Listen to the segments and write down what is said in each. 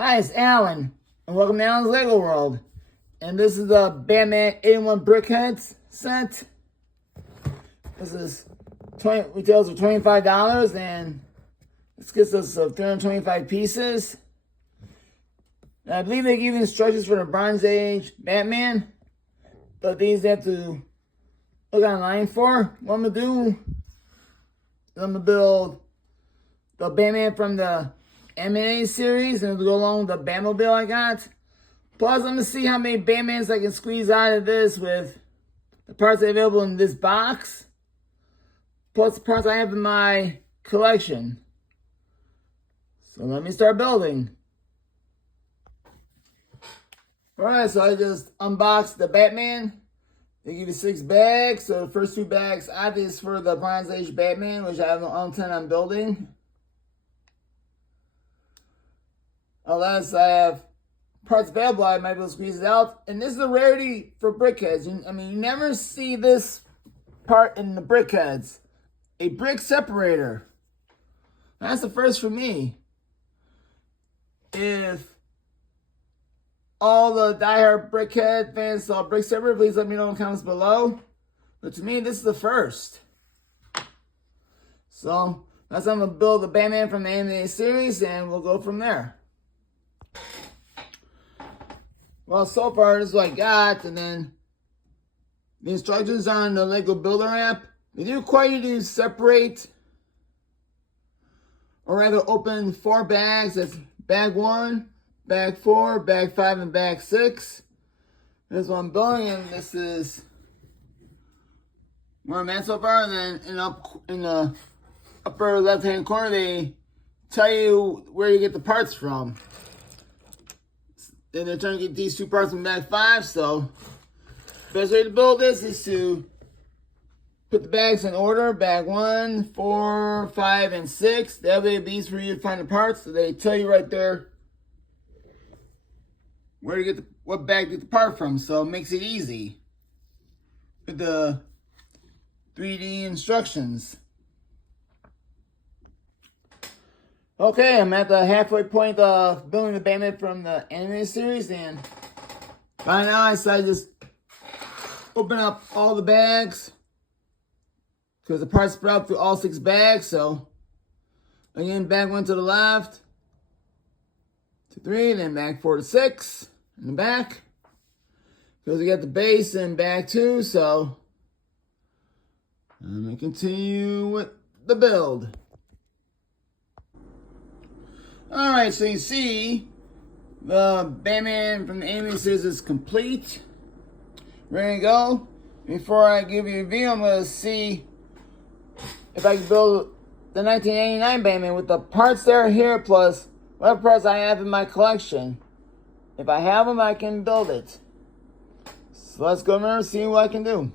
Hi, it's Alan, and welcome to Alan's Lego World. And this is the Batman 81 Brickheadz set. This is retails for $25, and this gets us 325 pieces. And I believe they give you instructions for the Bronze Age Batman, but these you have to look online for. What I'm gonna do is I'm gonna build the Batman from the animated series, and it'll go along with the Batmobile I got. Plus, I'm going to see how many Batmans I can squeeze out of this with the parts available in this box, plus the parts I have in my collection. So let me start building. Alright, so I just unboxed the Batman. They give you 6 bags. So the first 2 bags, obvious for the Bronze Age Batman, which I have no intent on building. Unless I have parts available, I might be able to squeeze it out. And this is a rarity for Brickheadz. I mean, you never see this part in the Brickheadz. A brick separator. That's the first for me. If all the diehard Brickhead fans saw brick separator, please let me know in the comments below. But to me, this is the first. So, that's how I'm going to build the Batman from the animated series, and we'll go from there. Well, so far, this is what I got, and then the instructions on the Lego Builder app. They do require you to separate, or rather open 4 bags. That's bag 1, bag 4, bag 5, and bag 6. This is what I'm building, and this is where I'm at so far. And then in the upper left-hand corner, they tell you where you get the parts from. Then they're trying to get these 2 parts from bag 5, so best way to build this is to put the bags in order. Bag 1, 4, 5, and 6. That way it's easy for you to find the parts. So they tell you right there where to get what bag to get the part from. So it makes it easy with the 3D instructions. Okay, I'm at the halfway point of building the Batman from the animated series, and by now I decided to just open up all the bags because the parts spread out through all 6 bags. So again, bag 1 to the left, 2, 3, then bag 4 to 6 in the back because we got the base in bag 2. So I'm gonna continue with the build. Alright, so you see the Batman from the animated series is complete. Ready to go. Before I give you a review, I'm going to see if I can build the 1989 Batman with the parts that are here plus whatever parts I have in my collection. If I have them, I can build it. So let's go over and see what I can do.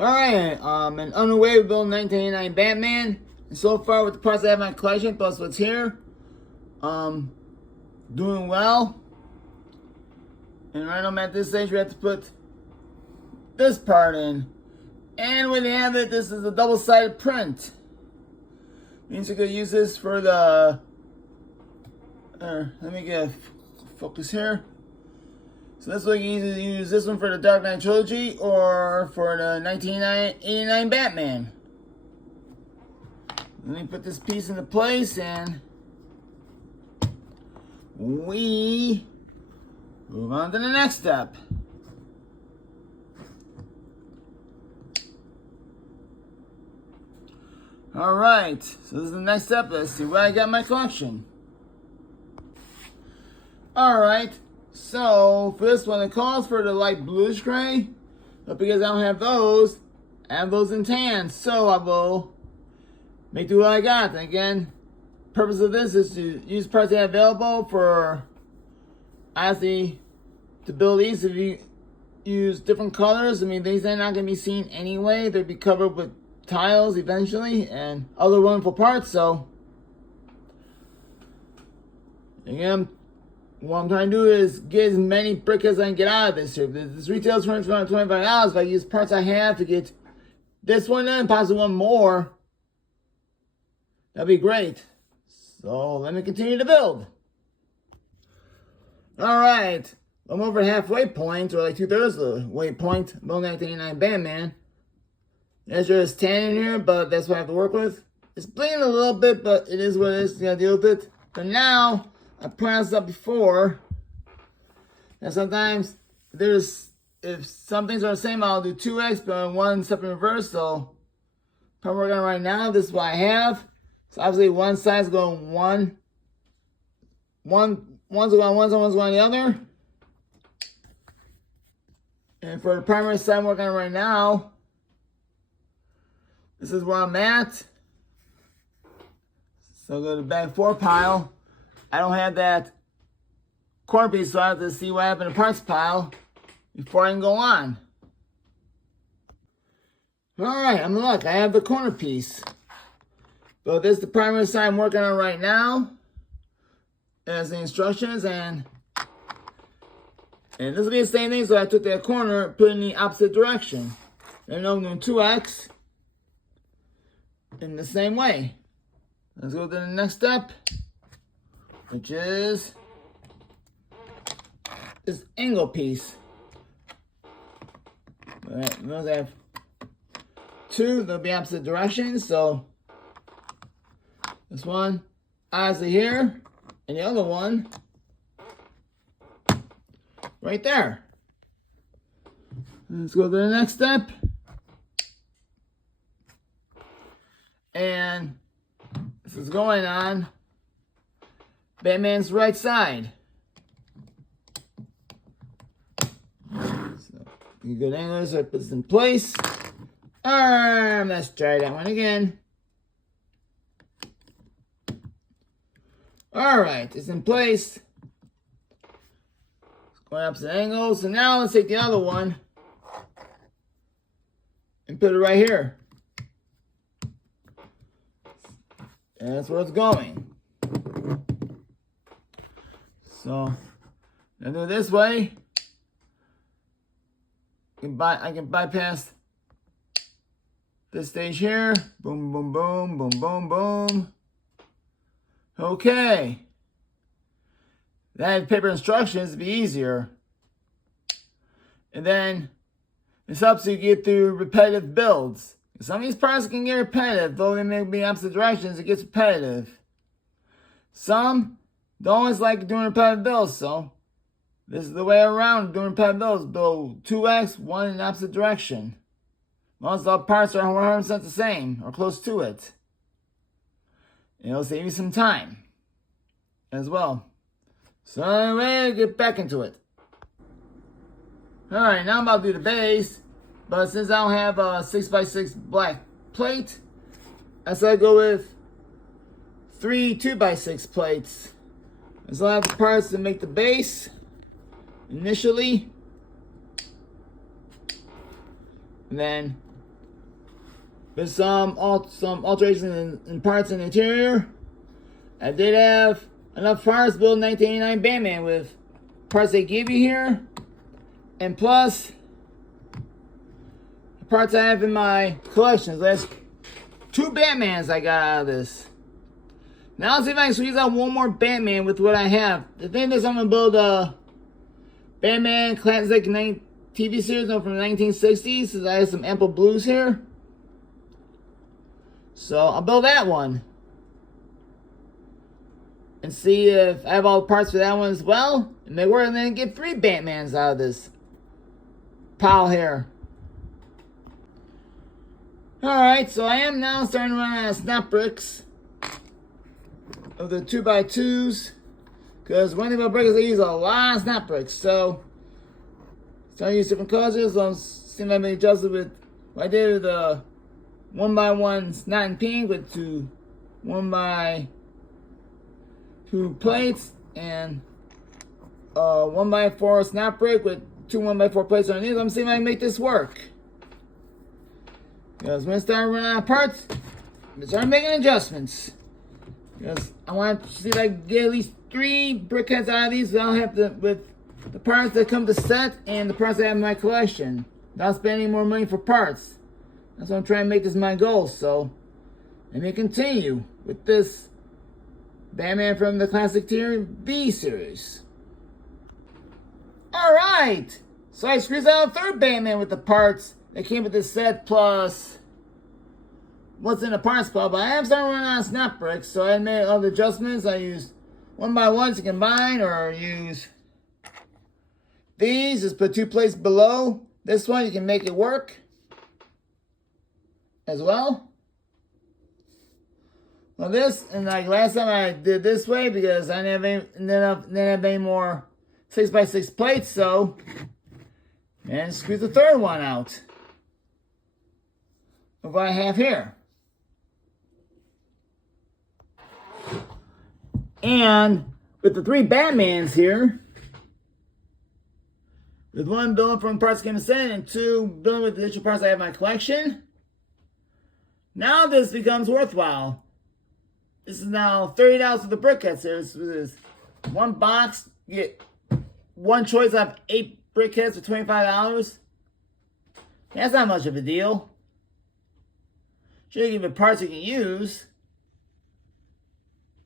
Alright, I'm on the way to build 1989 Batman. And so far with the parts I have in my collection plus what's here, doing well. And right now I'm at this stage, we have to put this part in. And when they have it, this is a double-sided print. Means you could use this for the, let me get focus here. So this way you can either use this one for the Dark Knight trilogy or for the 1989 Batman. Let me put this piece into place, and we move on to the next step. Alright, so this is the next step. Let's see what I got in my collection. Alright, so for this one, it calls for the light bluish gray, but because I don't have those, I have those in tan, so I will make do what I got. And again, purpose of this is to use parts that are available for, honestly, to build these. If you use different colors, I mean, these are not going to be seen anyway. They'll be covered with tiles eventually and other wonderful parts. So, again, what I'm trying to do is get as many brick as I can get out of this here. This retails for $25. If I use parts I have to get this one and possibly one more, that'd be great. So let me continue to build. Alright, I'm over halfway point, or like 2/3 of the way point, building 1989 Batman. There's just tan in here, but that's what I have to work with. It's bleeding a little bit, but it is what it is. You gotta deal with it. But now, I pointed this out before, that sometimes if some things are the same, I'll do 2x, but one step in reverse. So, if I'm working on right now, this is what I have. So obviously one side's going one's going on one side, one's going on the other. And for the primary side I'm working on right now, this is where I'm at. So go to the bag 4 pile. I don't have that corner piece, so I have to see what happened in the parts pile before I can go on. Alright, I'm lucky. I have the corner piece. So this is the primary side I'm working on right now. As the instructions, and this will be the same thing, so I took that corner, put it in the opposite direction. And I'm doing 2x in the same way. Let's go to the next step, which is this angle piece. Alright, those have 2, they'll be opposite directions, so this one, obviously here, and the other one, right there. Let's go to the next step. And this is going on Batman's right side. So, good angle, so I put this in place. Let's try that one again. Alright, it's in place. It's going opposite angles. So now let's take the other one and put it right here. And that's where it's going. So, I'm gonna do it this way. I can bypass this stage here. Boom, boom, boom, boom, boom, boom. Okay. That paper instructions to be easier. And then this helps you get through repetitive builds. Some of these parts can get repetitive, though they may be opposite directions, it gets repetitive. Some don't always like doing repetitive builds, so this is the way around doing repetitive builds. Build 2x, one in the opposite direction. Most of the parts are 100% the same, or close to it. It'll save you some time as well. So anyway, get back into it. Alright, now I'm about to do the base. But since I don't have a 6x6 black plate, I said I'd go with 3 2x6 plates. So I have the parts to make the base initially. And then there's some alterations in parts in the interior. I did have enough parts to build 1989 Batman with parts they give you here. And plus, the parts I have in my collection. That's 2 Batmans I got out of this. Now let's see if I can squeeze out one more Batman with what I have. The thing is, I'm going to build a Batman Classic TV series from the 1960s. Since I have some ample blues here. So I'll build that one. And see if I have all the parts for that one as well. And they work, and then get 3 Batmans out of this pile here. Alright, so I am now starting to run out of snap bricks of the 2x2s. Because one thing about bricks is they use a lot of snap bricks. So, starting to use different colors. So I'm seeing if I may adjust it with what I did with the 1x1 not in pink with 2 1x2 plates and 1x4 snap brick with 2 1x4 plates underneath. I'm seeing if I can make this work. Because when I start running out of parts, I start making adjustments. Because I want to see if I can get at least 3 brickheads out of these. So I don't have to, with the parts that come to set and the parts I have in my collection, not spending more money for parts. That's what I'm trying to make this my goal. So, let me continue with this Batman from the classic tier B series. Alright, so I squeezed out a third Batman with the parts that came with this set plus what's in the parts pile. But I am starting to run out of snap bricks, so I made other adjustments. I used one by one to combine, or use these. Just put two plates below this one. You can make it work as well. Well, this, and like last time I did this way because I didn't have any more 6x6 plates, so and squeeze the third one out of what I have here. And with the three Batmans here, with one building from parts came set and two building with the additional parts I have in my collection, now this becomes worthwhile. This is now $30 for the Brickheadz series. This is one box, you get one choice out of 8 Brickheadz for $25. That's not much of a deal. Sure, you give it parts you can use.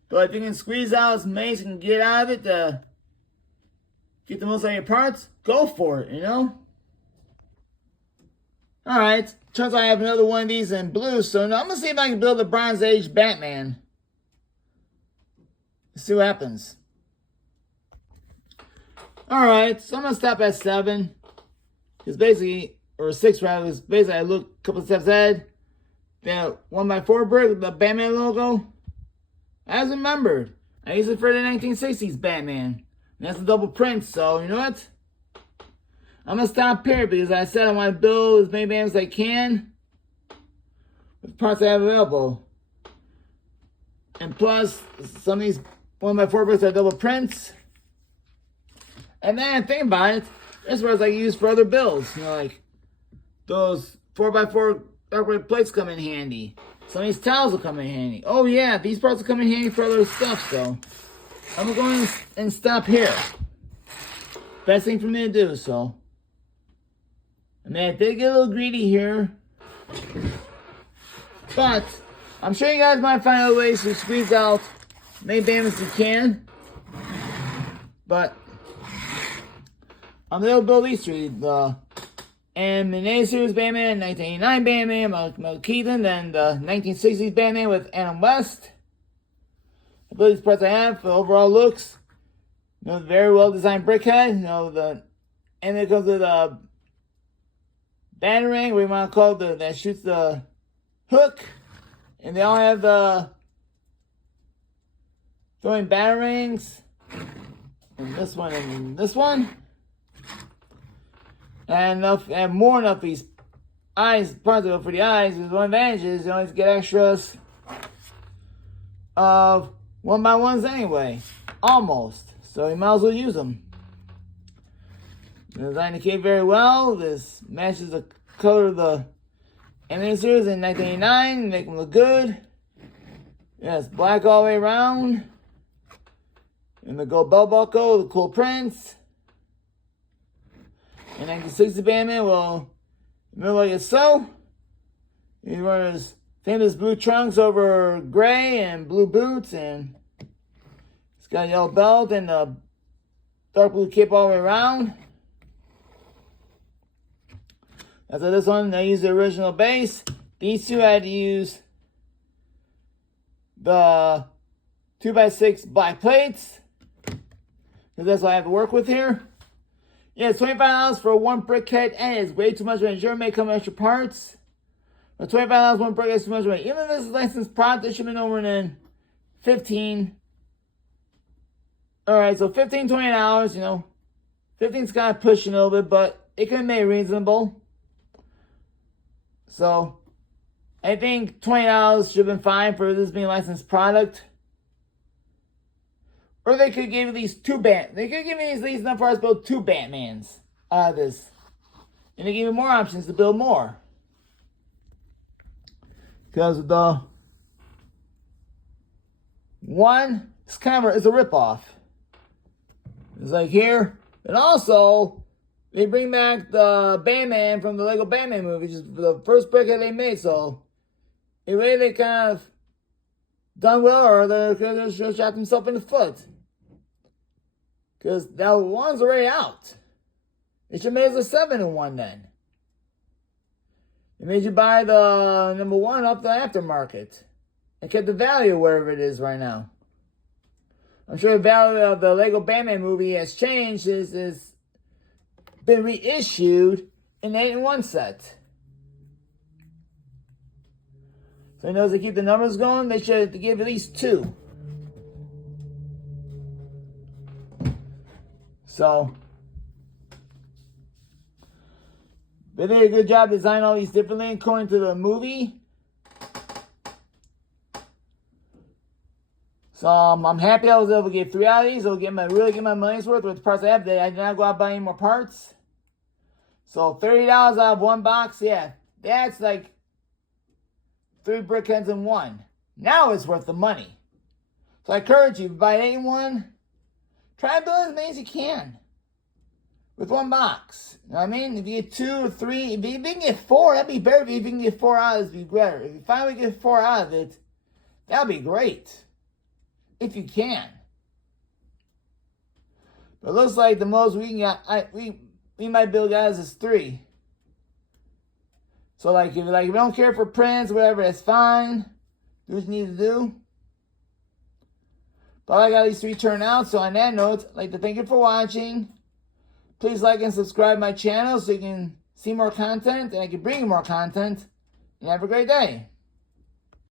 But if you can squeeze out as many as you can get out of it to get the most out of your parts, go for it, you know? Alright, turns out I have another one of these in blue, so now I'm going to see if I can build a Bronze Age Batman. Let's see what happens. Alright, so I'm going to stop at 7. Because basically, or 6 rather, because basically I look a couple steps ahead. Then 1x4 brick with the Batman logo. As remembered, I used it for the 1960s Batman. And that's a double print, so you know what? I'm going to stop here because I said I want to build as many Batmans as I can with parts I have available. And plus, some of these 1x4 bricks are double prints. And then I think about it, this was I can use for other builds. You know, like those 4x4 dark red plates come in handy. Some of these tiles will come in handy. Oh yeah, these parts will come in handy for other stuff, so I'm going and stop here. Best thing for me to do, so. I mean, I did get a little greedy here. But I'm sure you guys might find other ways to squeeze out as many Batmans as you can. But I'm going to build these three. The M&A series Batman, 1989 Batman, Michael Keaton, and the 1960s Batman with Adam West. I build these parts I have for overall looks. You know, very well designed brickhead. You know, and it comes with a batarang, we want to call it, that shoots the hook. And they all have the throwing batarangs. And this one and this one. And more enough these eyes, parts of it for the eyes. There's one advantage is you always get extras of 1x1s anyway. Almost. So you might as well use them. Designed the cape very well. This matches the color of the anime series in 1989. Make them look good. Yes, black all the way around. And the gold belt buckle, the cool prints. And 1960 Batman will look like it's so. He wears famous blue trunks over gray and blue boots, and he's got a yellow belt and a dark blue cape all the way around. As for this one, I used the original base. These two I had to use the 2x6 black plates, because that's what I have to work with here. Yeah, it's $25 for one brickhead, and it's way too much money. Sure, may come extra parts. But $25 one brick is too much money. Even if this is licensed product, it should have been over in $15. Alright, so $15, $20, you know. $15's kind of pushing a little bit, but it could have made it reasonable. So, I think $20 should have been fine for this being a licensed product. Or they could give me these they could give me these enough for us to build 2 Batmans out of this. And they give me more options to build more. Because the one, it's kind of it's a ripoff. It's like here. And also, they bring back the Batman from the Lego Batman movie, which is the first brickhead they made. So, in a way, they kind of done well, or they could have just shot themselves in the foot. Because that one's already out. It should make it a 7-in-1 then. It made you buy the number 1 off the aftermarket. And kept the value wherever it is right now. I'm sure the value of the Lego Batman movie has changed. It's been reissued in the 8-in-1 set. So he knows to keep the numbers going, they should give at least 2. So they did a good job designing all these differently according to the movie. So I'm happy I was able to get 3 out of these. I'll really get my money's worth with the parts I have. I did not go out and buy any more parts. So $30 out of 1 box, yeah, that's like 3 Brickheadz in 1. Now it's worth the money. So I encourage you, buy 8-in-1, try to build as many as you can with 1 box. You know what I mean? If you get 2 or 3, if you can get 4, that'd be better. If you can get 4 out of it, it'd be better. If you finally get 4 out of it, that'd be great. If you can. But it looks like the most we can get, we might build guys is 3. So if you don't care for prints, whatever, that's fine. Do what you need to do. But I got these 3 turned out. So on that note, I'd like to thank you for watching. Please like and subscribe my channel so you can see more content and I can bring you more content. And have a great day.